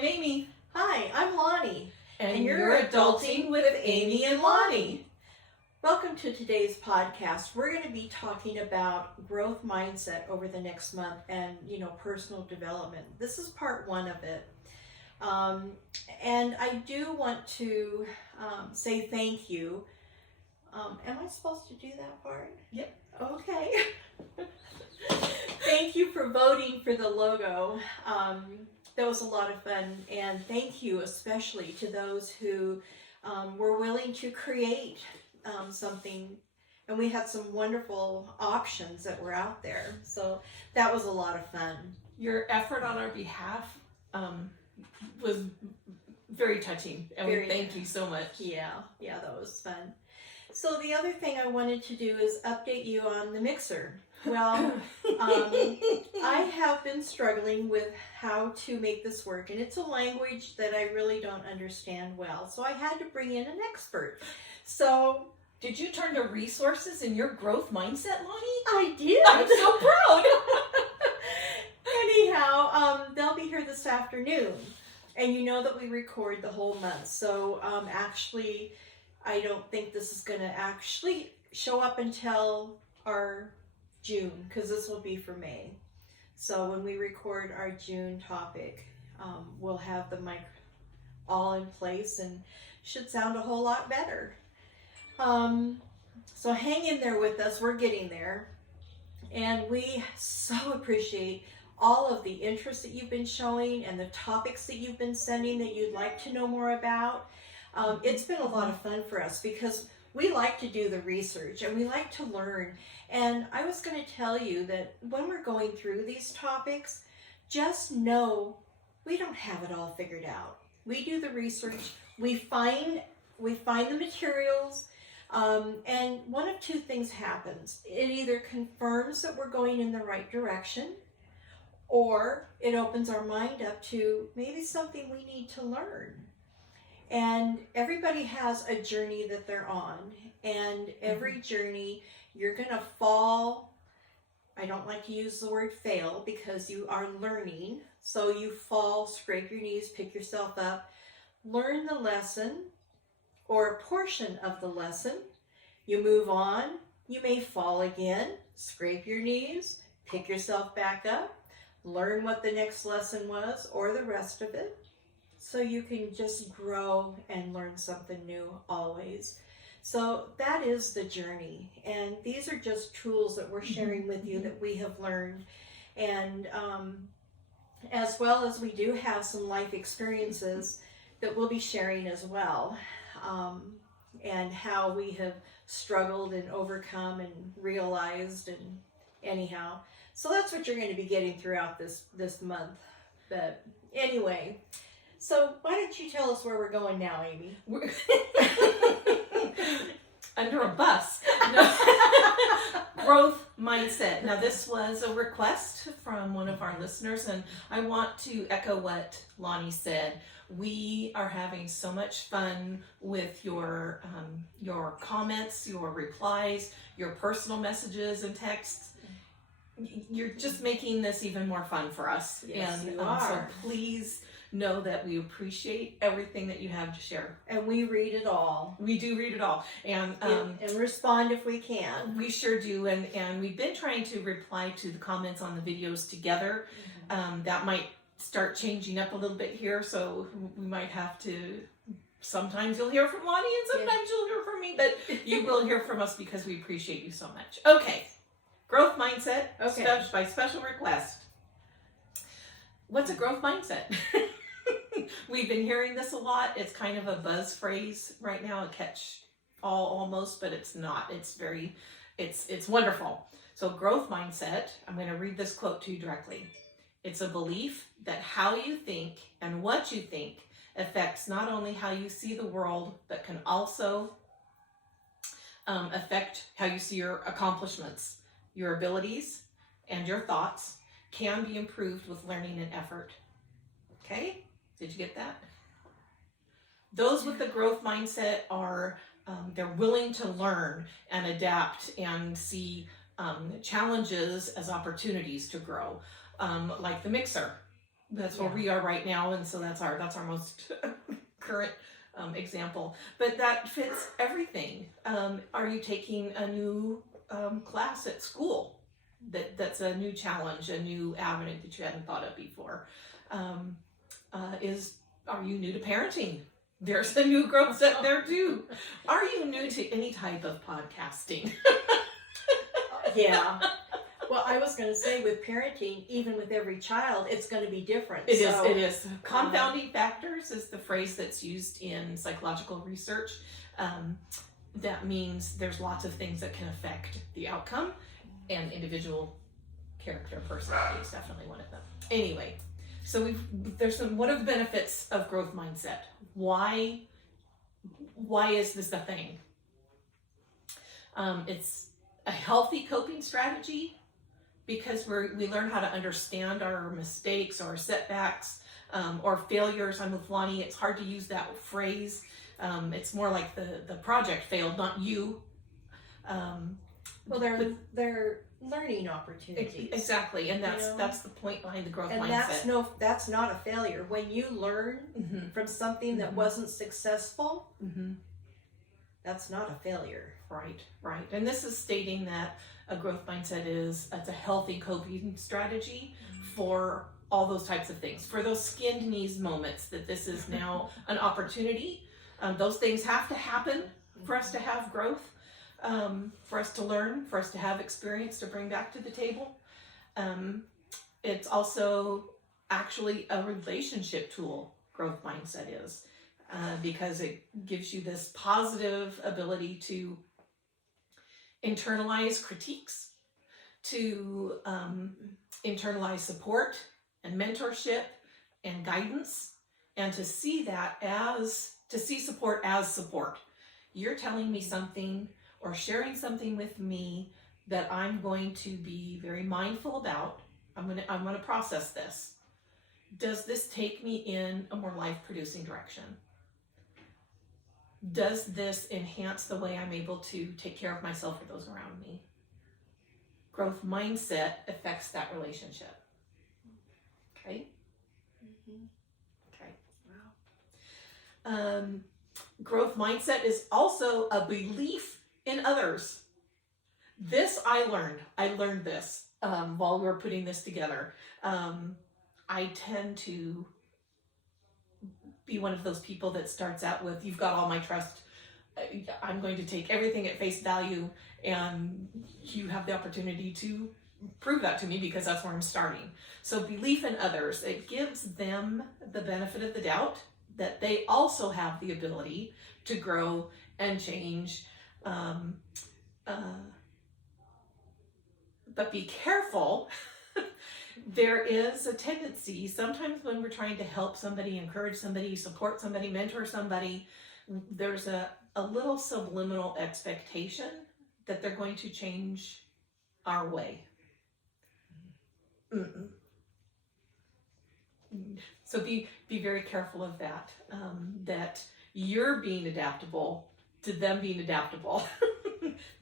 I'm Amy. Hi, I'm Lonnie. And you're Adulting with Amy and Lonnie. Welcome to today's podcast. We're going to be talking about growth mindset over the next month and, personal development. This is part one of it. And I do want to say thank you. Am I supposed to do that part? Yep. Okay. Thank you for voting for the logo. That was a lot of fun, and thank you especially to those who were willing to create something, and we had some wonderful options that were out there, so that was a lot of fun. Your effort on our behalf was very touching, and we thank you so much. Yeah, that was fun. So the other thing I wanted to do is update you on the mixer. Well, I have been struggling with how to make this work, and it's a language that I really don't understand well, so I had to bring in an expert. So, did you turn to resources in your growth mindset, Lonnie? I did. I'm so proud. Anyhow, they'll be here this afternoon, and you know that we record the whole month, so actually, I don't think this is going to actually show up until our June, because this will be for May. So when we record our June topic, we'll have the mic all in place and should sound a whole lot better. So hang in there with us. We're getting there. And we so appreciate all of the interest that you've been showing and the topics that you've been sending that you'd like to know more about. It's been a lot of fun for us because we like to do the research and we like to learn. And I was going to tell you that when we're going through these topics, just know we don't have it all figured out. We do the research, we find the materials, and one of two things happens. It either confirms that we're going in the right direction, or it opens our mind up to maybe something we need to learn. And everybody has a journey that they're on, and every journey you're going to fall. I don't like to use the word fail because you are learning. So you fall, scrape your knees, pick yourself up, learn the lesson or a portion of the lesson. You move on. You may fall again, scrape your knees, pick yourself back up, learn what the next lesson was or the rest of it. So you can just grow and learn something new always. So that is the journey. And these are just tools that we're sharing with you that we have learned. And as well as we do have some life experiences that we'll be sharing as well. And how we have struggled and overcome and realized and anyhow. So that's what you're going to be getting throughout this month. But anyway. So why don't you tell us where we're going now, Amy? Under a bus. No. Growth mindset. Now this was a request from one of our listeners, and I want to echo what Lonnie said. We are having so much fun with your comments, your replies, your personal messages and texts. You're just making this even more fun for us. Yes, and you are. So please know that we appreciate everything that you have to share. And we read it all. We do read it all. And respond if we can. We sure do. And we've been trying to reply to the comments on the videos together. That might start changing up a little bit here. So we might have to, sometimes you'll hear from Lonnie and sometimes you'll hear from me. But you will hear from us because we appreciate you so much. Okay. Growth mindset. Okay. By special request. What's a growth mindset? We've been hearing this a lot. It's kind of a buzz phrase right now, a catch all almost, but it's not. It's wonderful. So growth mindset, I'm going to read this quote to you directly. It's a belief that how you think and what you think affects not only how you see the world, but can also affect how you see your accomplishments, your abilities, and your thoughts can be improved with learning and effort. Okay? Did you get that? Those with the growth mindset are, they're willing to learn and adapt and see challenges as opportunities to grow. Like the mixer. That's where we are right now, and so that's our most current example. But that fits everything. Are you taking a new class at school? That's a new challenge, a new avenue that you hadn't thought of before. Are you new to parenting? There's a new growth set there too. Are you new to any type of podcasting? Yeah. Well, I was going to say with parenting, even with every child, it's going to be different. It is. Confounding factors is the phrase that's used in psychological research. That means there's lots of things that can affect the outcome, and individual character personality is definitely one of them. Anyway, so what are the benefits of growth mindset? Why is this a thing? It's a healthy coping strategy because we learn how to understand our mistakes or setbacks or failures. I'm with Lonnie. It's hard to use that phrase. It's more like the project failed, not you. Well, they're learning opportunities. Exactly, and that's the point behind the growth and mindset. That's not a failure. When you learn from something that wasn't successful, that's not a failure. Right. And this is stating that a growth mindset it's a healthy coping strategy for all those types of things. For those skinned knees moments, that this is now an opportunity. Those things have to happen for us to have growth. For us to learn, for us to have experience to bring back to the table. It's also actually a relationship tool, growth mindset is, because it gives you this positive ability to internalize critiques, to internalize support and mentorship and guidance, and to see support as support. You're telling me something or sharing something with me that I'm going to be very mindful about. I'm going to process this. Does this take me in a more life-producing direction? Does this enhance the way I'm able to take care of myself or those around me? Growth mindset affects that relationship. Okay? Okay. Wow. Growth mindset is also a belief in others. This I learned this while we were putting this together. I tend to be one of those people that starts out with, you've got all my trust. I'm going to take everything at face value, and you have the opportunity to prove that to me because that's where I'm starting. So belief in others, it gives them the benefit of the doubt that they also have the ability to grow and change. But be careful. There is a tendency sometimes when we're trying to help somebody, encourage somebody, support somebody, mentor somebody, there's a little subliminal expectation that they're going to change our way. So be very careful of that, that you're being adaptable to them being adaptable.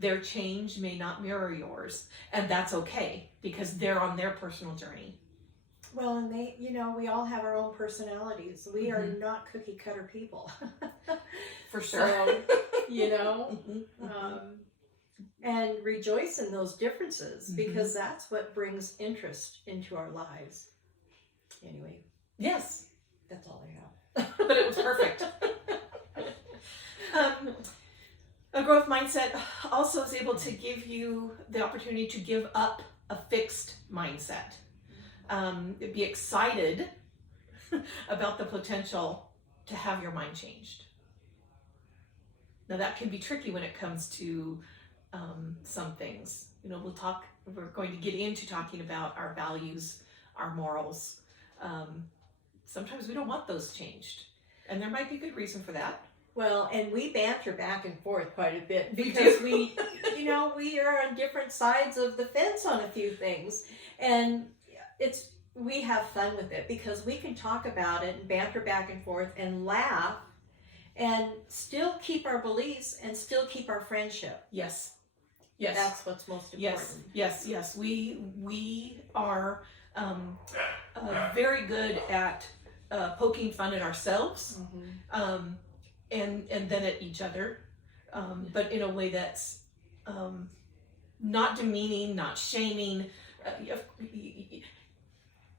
Their change may not mirror yours, and that's okay because they're on their personal journey. Well, and we all have our own personalities. We are not cookie cutter people. For sure. So, and rejoice in those differences because that's what brings interest into our lives. Anyway. Yes. That's all I have. But it was perfect. A growth mindset also is able to give you the opportunity to give up a fixed mindset. Be excited about the potential to have your mind changed. Now that can be tricky when it comes to some things. We're going to get into talking about our values, our morals. Sometimes we don't want those changed, and there might be a good reason for that. Well, and we banter back and forth quite a bit because we are on different sides of the fence on a few things, and we have fun with it because we can talk about it and banter back and forth and laugh and still keep our beliefs and still keep our friendship. Yes. That's what's most important. Yes. We are very good at poking fun at ourselves, and then at each other, but in a way that's not demeaning, not shaming.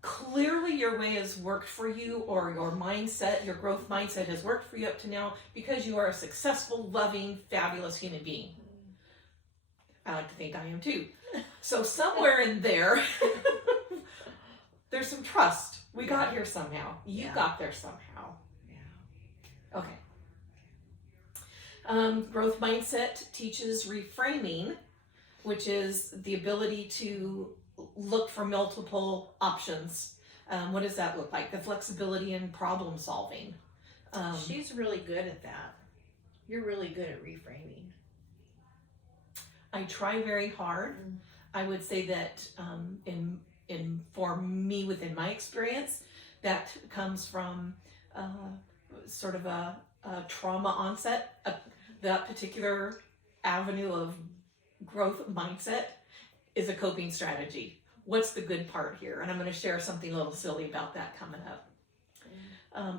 Clearly your way has worked for you, or your mindset, your growth mindset has worked for you up to now, because you are a successful, loving, fabulous human being. I like to think I am too. So somewhere in there, there's some trust. We got here somehow. You got there somehow. Yeah. Okay. Growth mindset teaches reframing, which is the ability to look for multiple options. What does that look like? The flexibility in problem solving. She's really good at that. You're really good at reframing. I try very hard. I would say that for me, within my experience, that comes from sort of a trauma onset. That particular avenue of growth mindset is a coping strategy. What's the good part here? And I'm going to share something a little silly about that coming up.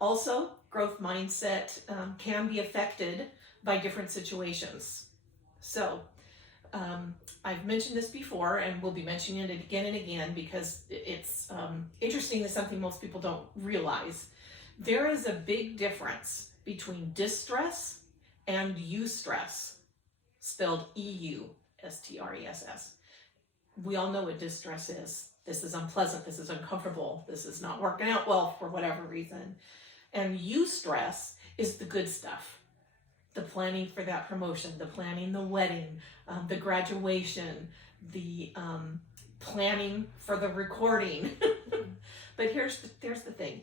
Also, growth mindset can be affected by different situations. So, I've mentioned this before, and we'll be mentioning it again and again, because it's interesting. It's something most people don't realize. There is a big difference between distress and eustress, spelled E-U-S-T-R-E-S-S. We all know what distress is. This is unpleasant. This is uncomfortable. This is not working out well for whatever reason. And eustress is the good stuff. The planning for that promotion, the planning the wedding, the graduation, the planning for the recording. But here's the thing.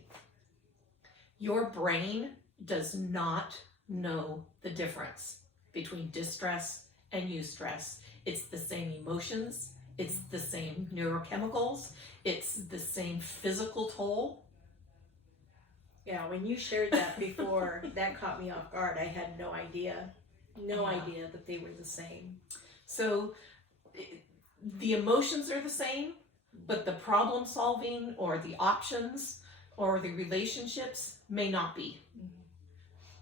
Your brain does not know the difference between distress and eustress. It's the same emotions. It's the same neurochemicals. It's the same physical toll. Yeah, when you shared that before, that caught me off guard. I had no idea that they were the same. So the emotions are the same, but the problem solving or the options or the relationships may not be.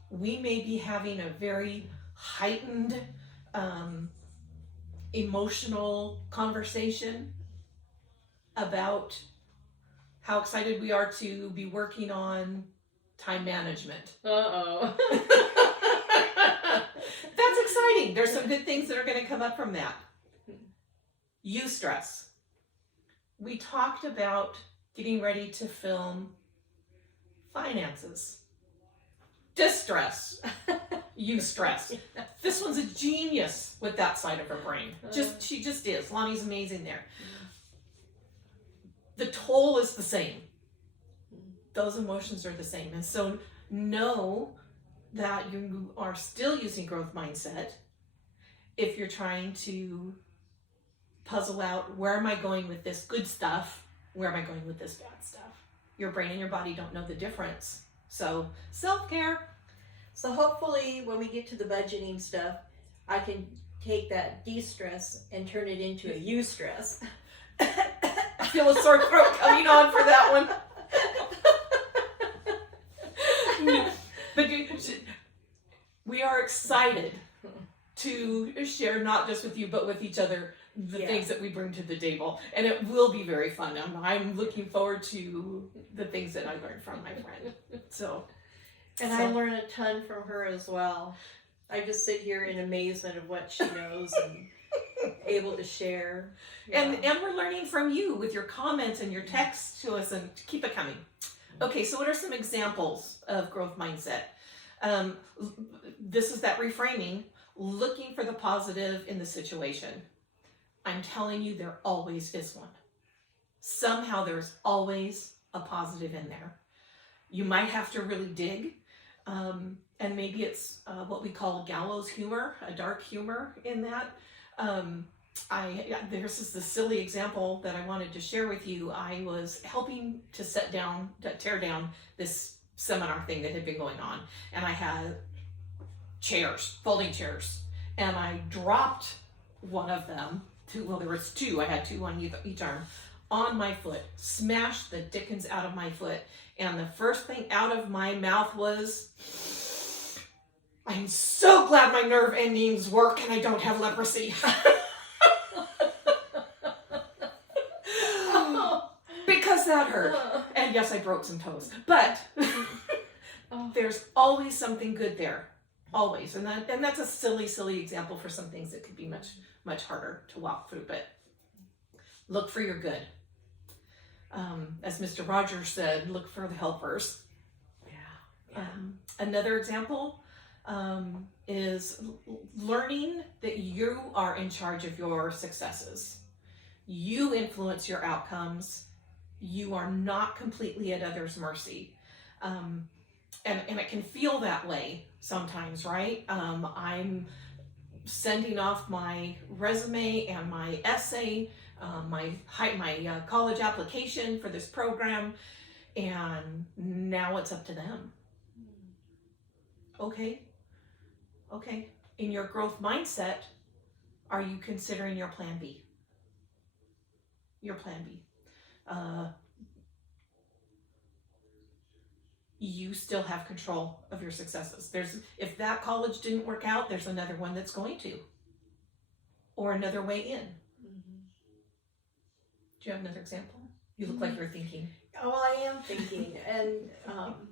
We may be having a very heightened emotional conversation about how excited we are to be working on time management. Uh-oh. That's exciting. There's some good things that are going to come up from that. Eustress. We talked about getting ready to film finances. Distress. Eustress. This one's a genius with that side of her brain. She just is. Lonnie's amazing there. The toll is the same. Those emotions are the same. And so know that you are still using growth mindset if you're trying to puzzle out, where am I going with this good stuff? Where am I going with this bad stuff? Your brain and your body don't know the difference. So self-care. So hopefully when we get to the budgeting stuff, I can take that de-stress and turn it into a eustress. I feel a sore throat coming on for that one. But we are excited to share, not just with you, but with each other, the things that we bring to the table. And it will be very fun. I'm looking forward to the things that I learned from my friend. I learn a ton from her as well. I just sit here in amazement of what she knows and able to share. And we're learning from you with your comments and your texts to us, and keep it coming. Okay, so what are some examples of growth mindset? This is that reframing, looking for the positive in the situation. I'm telling you, there always is one. Somehow there's always a positive in there. You might have to really dig, and maybe it's what we call gallows humor, a dark humor in that. This is the silly example that I wanted to share with you. I was helping to tear down this seminar thing that had been going on, and I had folding chairs, and I dropped one of them. There was two. I had two on each arm. on my foot, smashed the dickens out of my foot. And the first thing out of my mouth was, I'm so glad my nerve endings work and I don't have leprosy. Because that hurt. And yes, I broke some toes. But there's always something good there. Always. And that's a silly example for some things that could be much harder to walk through. But look for your good. As Mr. Rogers said, look for the helpers. Yeah. Another example is learning that you are in charge of your successes. You influence your outcomes. You are not completely at others' mercy. And it can feel that way sometimes, right? I'm sending off my resume and my essay, my college application for this program, and now it's up to them. Okay. In your growth mindset, are you considering your plan B? Your plan B. You still have control of your successes. If that college didn't work out, there's another one that's going to, or another way in. Mm-hmm. Do you have another example? You look like you're thinking. Oh, I am thinking, and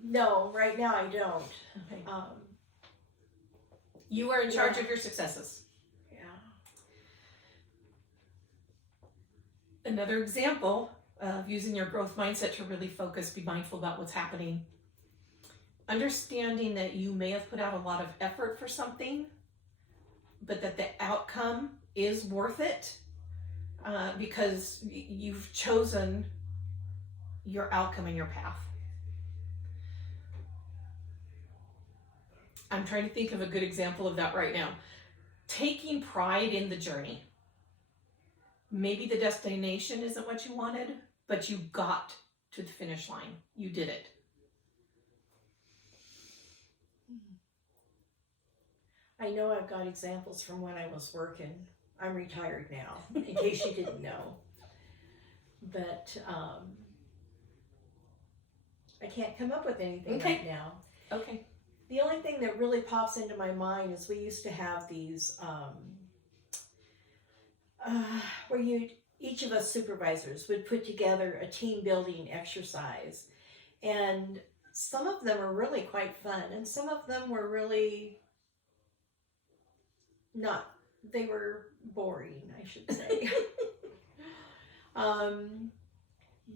no, right now I don't. Okay. You are in charge of your successes. Yeah. Another example of using your growth mindset to really focus, be mindful about what's happening. Understanding that you may have put out a lot of effort for something, but that the outcome is worth it because you've chosen your outcome and your path. I'm trying to think of a good example of that right now. Taking pride in the journey. Maybe the destination isn't what you wanted, but you got to the finish line. You did it. I know I've got examples from when I was working. I'm retired now, in case you didn't know. But I can't come up with anything right now. Okay. The only thing that really pops into my mind is we used to have these where each of us supervisors would put together a team building exercise, and some of them are really quite fun, and some of them were really not. They were boring, I should say.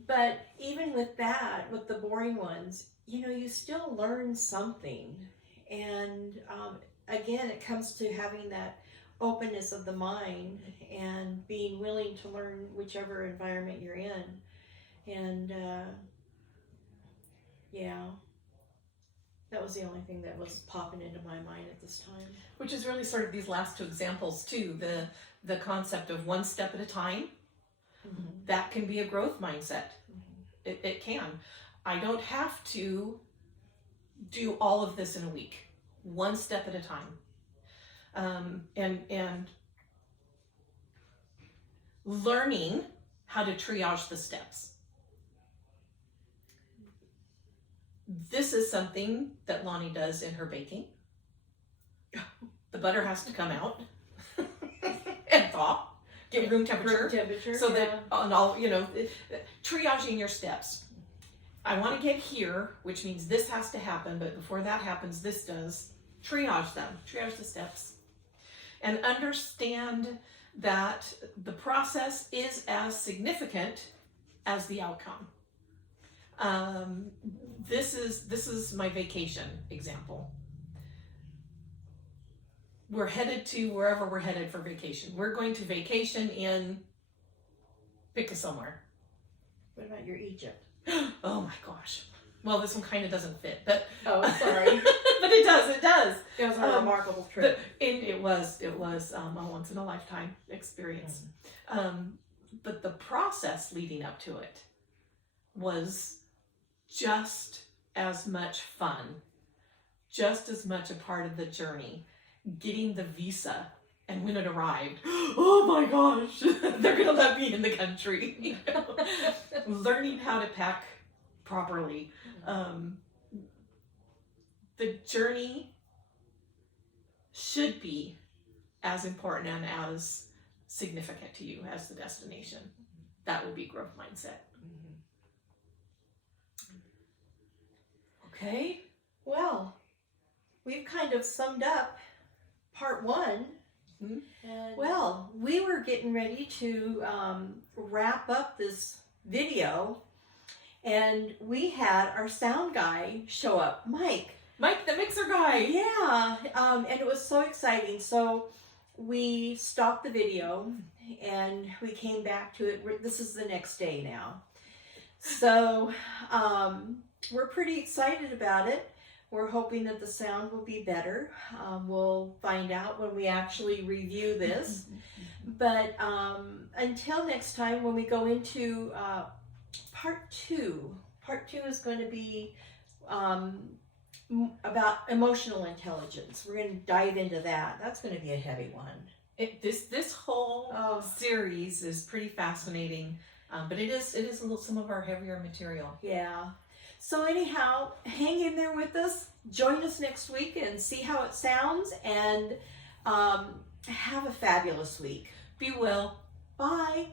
But even with that, with the boring ones, you still learn something. And again, it comes to having that openness of the mind and being willing to learn whichever environment you're in. And that was the only thing that was popping into my mind at this time. Which is really sort of these last two examples too, the concept of one step at a time. Mm-hmm. That can be a growth mindset. Mm-hmm. It can. I don't have to do all of this in a week. One step at a time. And learning how to triage the steps. This is something that Lonnie does in her baking. The butter has to come out and thaw, get room temperature, so that on all, triaging your steps. I want to get here, which means this has to happen, but before that happens, this does. Triage the steps, and understand that the process is as significant as the outcome. This is my vacation example. We're headed to wherever we're headed for vacation. We're going to vacation in, pick a somewhere. What about your Egypt? Oh my gosh. Well, this one kind of doesn't fit, but oh, sorry. But it does. It was a remarkable trip. It was a once in a lifetime experience. But the process leading up to it was just as much fun, just as much a part of the journey. Getting the visa And when it arrived, oh my gosh, they're going to let me in the country. You know? Learning how to pack properly. The journey should be as important and as significant to you as the destination. That would be growth mindset. Okay. Well, we've kind of summed up part 1. Mm-hmm. And well, we were getting ready to wrap up this video, and we had our sound guy show up, Mike, the mixer guy. Yeah, and it was so exciting. So we stopped the video and we came back to it. This is the next day now. So we're pretty excited about it. We're hoping that the sound will be better. We'll find out when we actually review this. But until next time, when we go into part 2, part 2 is going to be about emotional intelligence. We're going to dive into that. That's going to be a heavy one. This whole series is pretty fascinating, but it is a little some of our heavier material. Yeah. So anyhow, hang in there with us. Join us next week and see how it sounds. And have a fabulous week. Be well. Bye.